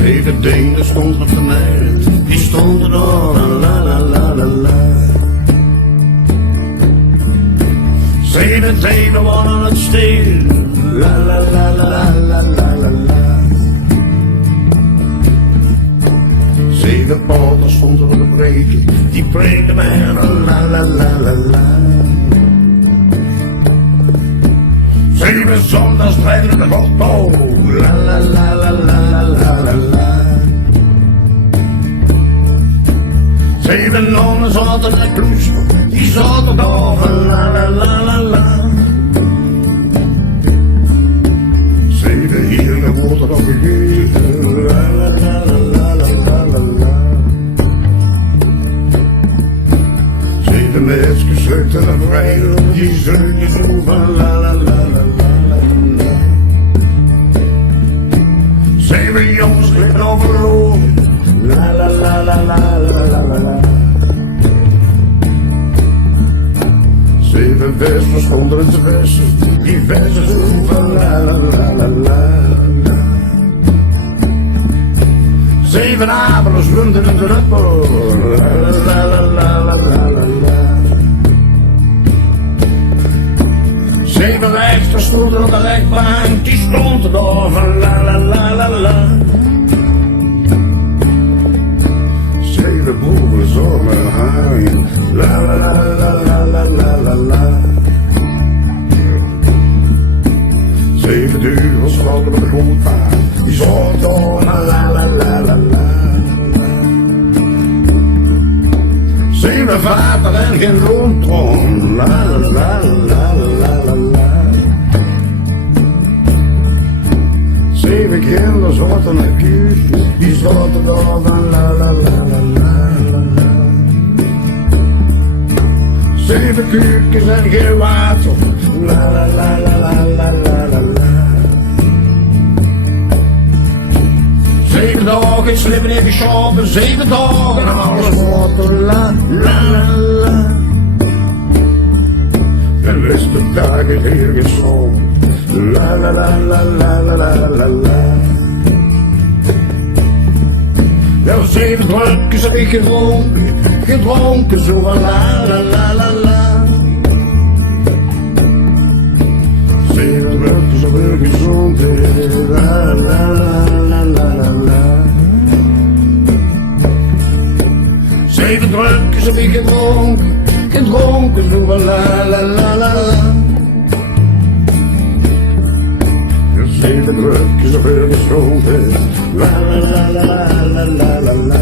Zeven dingen stonden te mijden, die stonden door, la la la la la. Zeven tenen wonnen het stil, la la la la la la la la. Zeven poten stonden op de breken, die preken mij, la la la la la. Zeven zondags strijden de godbo, la la la la la la la la. Zeven nonnen zaten in de klooster, die zaten door, la la la la la. Zeven heerlijke woorden opgegeven, la la la la la la la la. Zeven mensen geslukt en vreden, die zullen zo van la la la la la la. Zeven jongens liggen overlopen, la la la la la la la la. Zeven versen stonden te versen, die versen zo van la la la la la. Zeven abels rundden in de ruppel, la la la la la la la la. Zeven wijsters stonden op de rechtbank, die stonden door van la la la la la. Zeven boeren zonder haring, la la la la la la la la la. Zeven duivels vallen met de goedpaard, die zorgt door, la la la la la la. Zeven vader en geen loontron, la la la la la la la. Zeven kinderen zorten een kuur, die zorten door van la la la la la la. Zeven kuurtjes en geen water, la la la la la la la la la. Zeven dagen slippen even shoppen, zeven dagen en alles wordt la la la la. En rest de dagen hier geslapen, la la la la la la la la la. Wel zeven drukjes heb ik gedronken zo van la la la la la. Zeven drukjes heb ik gezonken, la la la la la la la. Zeven drukjes heb ik gedronken zo van la la la la la. Zeven drukjes heb ik gezonken, la la la la la la la la.